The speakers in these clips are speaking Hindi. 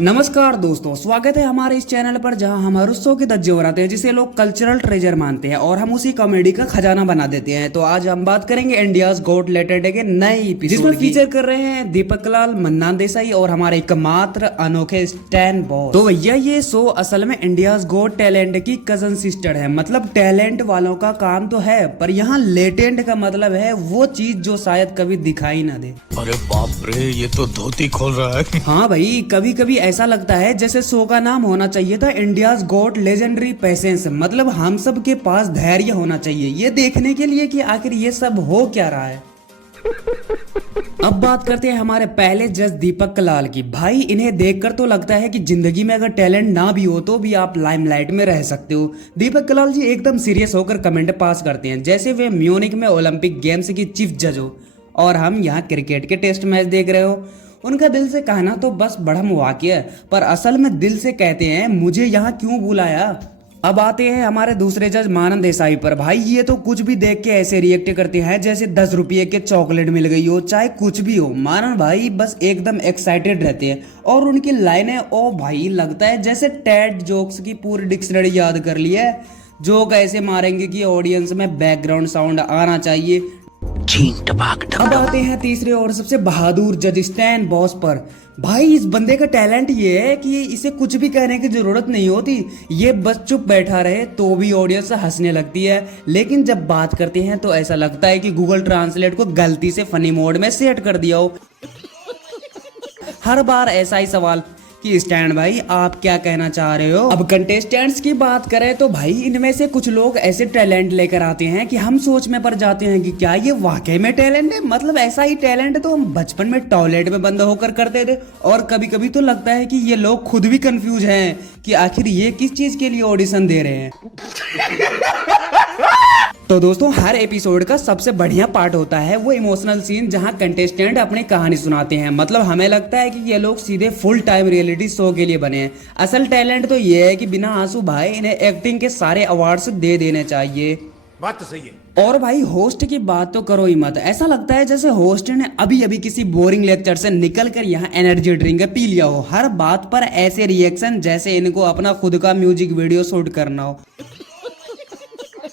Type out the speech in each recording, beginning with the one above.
नमस्कार दोस्तों, स्वागत है हमारे इस चैनल पर जहां हम हर उस शो की धज्जियां उड़ाते हैं जिसे लोग कल्चरल ट्रेजर मानते हैं और हम उसी कॉमेडी का खजाना बना देते हैं। तो आज हम बात करेंगे इंडियाज गॉट लेटेड के नए एपिसोड जिसमें फीचर कर रहे हैं दीपक कलाल, मन्नान देसाई और हमारे एकमात्र अनोखे स्टैन बॉस। तो भैया ये शो असल में इंडियाज गॉट टैलेंट की कजन सिस्टर है। मतलब टैलेंट वालों का काम तो है, पर यहाँ लेटेंट का मतलब है वो चीज जो शायद कभी दिखाई ना दे। अरे बाप रे, ये तो धोती खोल रहा है। हाँ भाई, कभी कभी ऐसा लगता है जैसे शो का नाम होना चाहिए था इंडियाज गॉट लेजेंडरी पेशेंस। मतलब हम सब के पास धैर्य होना चाहिए ये देखने के लिए कि आखिर ये सब हो क्या रहा है। अब बात करते हैं हमारे पहले जज दीपक कलाल की। भाई इन्हें देखकर तो लगता है कि जिंदगी में अगर टैलेंट ना भी हो तो भी आप लाइमलाइट में रह सकते हो। दीपक कलाल जी एकदम सीरियस होकर कमेंट पास करते हैं जैसे वे म्यूनिक में ओलंपिक गेम्स की चीफ जज हो और हम यहाँ क्रिकेट के टेस्ट मैच देख रहे हो। उनका दिल से कहना तो बस बड़ा वाक्य है, पर असल में दिल से कहते हैं मुझे यहाँ क्यों बुलाया। अब आते हैं हमारे दूसरे जज मानन देसाई पर। भाई ये तो कुछ भी देख के ऐसे रिएक्ट करते हैं जैसे 10 रुपये के चॉकलेट मिल गई हो, चाहे कुछ भी हो। मानन भाई बस एकदम एक्साइटेड रहते हैं और उनकी लाइनें ओ भाई लगता है जैसे टैड जोक्स की पूरी डिक्शनरी याद कर ली है। जोक ऐसे मारेंगे कि ऑडियंस में बैकग्राउंड साउंड आना चाहिए। अब आते हैं तीसरे और सबसे बहादुर जज स्टैन बॉस पर। भाई इस बंदे का टैलेंट ये है कि इसे कुछ भी कहने की जरूरत नहीं होती, ये बस चुप बैठा रहे तो भी ऑडियंस हंसने लगती है। लेकिन जब बात करते हैं तो ऐसा लगता है कि गूगल ट्रांसलेट को गलती से फनी मोड में सेट कर दिया हो। हर बार ऐसा ही सवाल कि स्टैंड भाई आप क्या कहना चाह रहे हो। अब कंटेस्टेंट्स की बात करें तो भाई इनमें से कुछ लोग ऐसे टैलेंट लेकर आते हैं कि हम सोच में पड़ जाते हैं कि क्या ये वाकई में टैलेंट है। मतलब ऐसा ही टैलेंट तो हम बचपन में टॉयलेट में बंद होकर करते थे और कभी कभी तो लगता है कि ये लोग खुद भी कंफ्यूज हैं कि आखिर ये किस चीज के लिए ऑडिशन दे रहे हैं। तो दोस्तों हर एपिसोड का सबसे बढ़िया पार्ट होता है वो इमोशनल सीन जहां कंटेस्टेंट अपनी कहानी सुनाते हैं। मतलब हमें लगता है कि ये लोग सीधे फुल टाइम रियलिटी शो के लिए बने हैं। असल टैलेंट तो ये है कि बिना आंसू भाई इन्हें एक्टिंग के सारे अवार्ड्स दे देने चाहिए। बात तो सही है। और भाई होस्ट की बात तो करो ही मत। ऐसा लगता है जैसे होस्ट ने अभी अभी किसी बोरिंग लेक्चर से निकल कर यहाँ एनर्जी ड्रिंक पी लिया हो। हर बात पर ऐसे रिएक्शन जैसे इनको अपना खुद का म्यूजिक वीडियो शूट करना हो।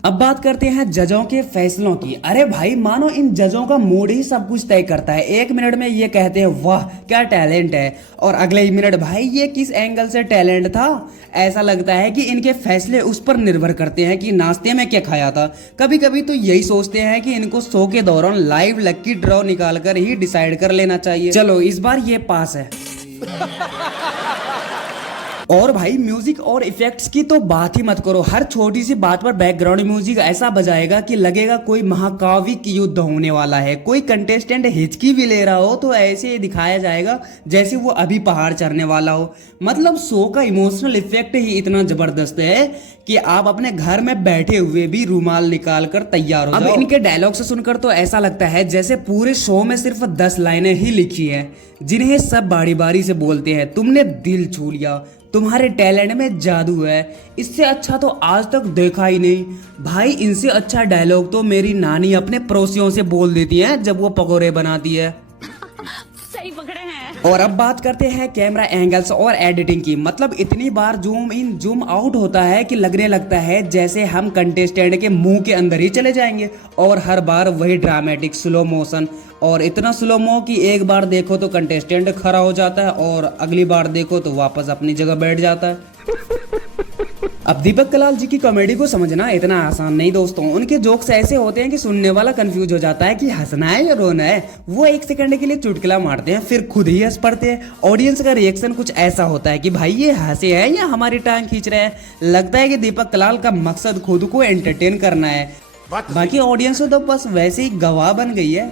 अब बात करते हैं जजों के फैसलों की। अरे भाई मानो इन जजों का मूड ही सब कुछ तय करता है। एक मिनट में ये कहते हैं वाह क्या टैलेंट है और अगले ही मिनट भाई ये किस एंगल से टैलेंट था। ऐसा लगता है कि इनके फैसले उस पर निर्भर करते हैं कि नाश्ते में क्या खाया था। कभी कभी तो यही सोचते हैं कि इनको शो के दौरान लाइव लक्की ड्रॉ निकाल कर ही डिसाइड कर लेना चाहिए। चलो इस बार ये पास है। और भाई म्यूजिक और इफेक्ट्स की तो बात ही मत करो। हर छोटी सी बात पर बैकग्राउंड म्यूजिक ऐसा बजाएगा कि लगेगा कोई महाकाव्यिक युद्ध होने वाला है। कोई कंटेस्टेंट हिचकी भी ले रहा हो तो ऐसे दिखाया जाएगा जैसे वो अभी पहाड़ चढ़ने वाला हो। मतलब शो का इमोशनल इफेक्ट ही इतना जबरदस्त है कि आप अपने घर में बैठे हुए भी रुमाल निकाल कर तैयार हो जाओ। अब इनके डायलॉग से सुनकर तो ऐसा लगता है जैसे पूरे शो में सिर्फ 10 लाइनें ही लिखी है जिन्हें सब बारी बारी से बोलते हैं। तुमने दिल छू लिया, तुम्हारे टैलेंट में जादू है, इससे अच्छा तो आज तक देखा ही नहीं। भाई इनसे अच्छा डायलॉग तो मेरी नानी अपने पड़ोसियों से बोल देती है जब वो पकौड़े बनाती है। सही पकड़े हैं। और अब बात करते हैं कैमरा एंगल्स और एडिटिंग की। मतलब इतनी बार जूम इन जूम आउट होता है कि लगने लगता है जैसे हम कंटेस्टेंट के मुंह के अंदर ही चले जाएंगे। और हर बार वही ड्रामेटिक स्लो मोशन और इतना स्लो मो कि एक बार देखो तो कंटेस्टेंट खड़ा हो जाता है और अगली बार देखो तो वापस अपनी जगह बैठ जाता है। अब दीपक कलाल जी की कॉमेडी को समझना इतना आसान नहीं दोस्तों। उनके जोक्स ऐसे होते हैं कि सुनने वाला कंफ्यूज हो जाता है कि हंसना है या रोना है। वो एक सेकंड के लिए चुटकुला मारते हैं फिर खुद ही हंस पड़ते हैं। ऑडियंस का रिएक्शन कुछ ऐसा होता है कि भाई ये हंसे है या हमारी टांग खींच रहे हैं। लगता है कि दीपक कलाल का मकसद खुद को एंटरटेन करना है, बाकी ऑडियंस तो बस वैसे ही गवाह बन गई है।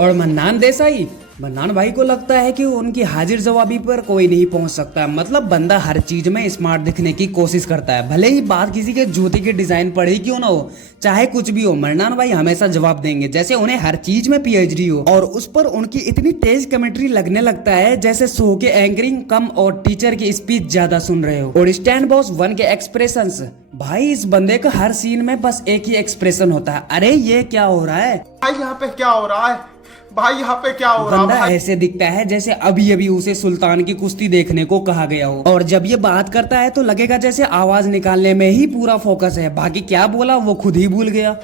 और मन्नान भाई को लगता है कि उनकी हाजिर जवाबी पर कोई नहीं पहुंच सकता। मतलब बंदा हर चीज में स्मार्ट दिखने की कोशिश करता है, भले ही बात किसी के जूते के डिजाइन पर ही क्यों ना हो, चाहे कुछ भी हो। मन्नान भाई हमेशा जवाब देंगे जैसे उन्हें हर चीज में पीएचडी हो। और उस पर उनकी इतनी तेज कमेंट्री लगने लगता है जैसे शो के एंकरिंग कम और टीचर की स्पीच ज्यादा सुन रहे हो। और स्टैंड बॉस 1 के एक्सप्रेशंस, भाई इस बंदे का हर सीन में बस एक ही एक्सप्रेशन होता है, अरे ये क्या हो रहा है, यहाँ पे क्या हो रहा है, भाई यहाँ पे क्या हो रहा बंदा भाई? ऐसे दिखता है जैसे अभी अभी उसे सुल्तान की कुश्ती देखने को कहा गया हो, और जब ये बात करता है तो लगेगा जैसे आवाज निकालने में ही पूरा फोकस है, बाकी क्या बोला वो खुद ही भूल गया।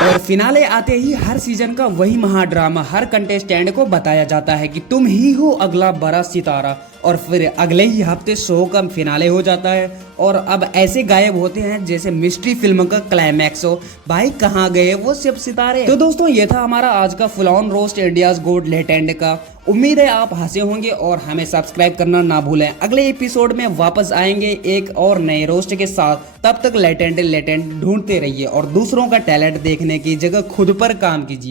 और फिनाले आते ही हर सीजन का वही महाड्रामा हर कंटेस्टेंट को बताया जाता है कि तुम ही हो अगला बड़ा सितारा, और फिर अगले ही हफ्ते शो का फिनाले हो जाता है और अब ऐसे गायब होते हैं जैसे मिस्ट्री फिल्म का क्लाइमैक्स हो। भाई कहाँ गए वो सब सितारे? तो दोस्तों ये था हमारा आज का full on roast India's GOAT legend का। उम्मीद है आप हंसे होंगे और हमें सब्सक्राइब करना ना भूलें। अगले एपिसोड में वापस आएंगे एक और नए रोस्ट के साथ। तब तक लेजेंड ढूंढते रहिए और दूसरों का टैलेंट देखने की जगह खुद पर काम कीजिए।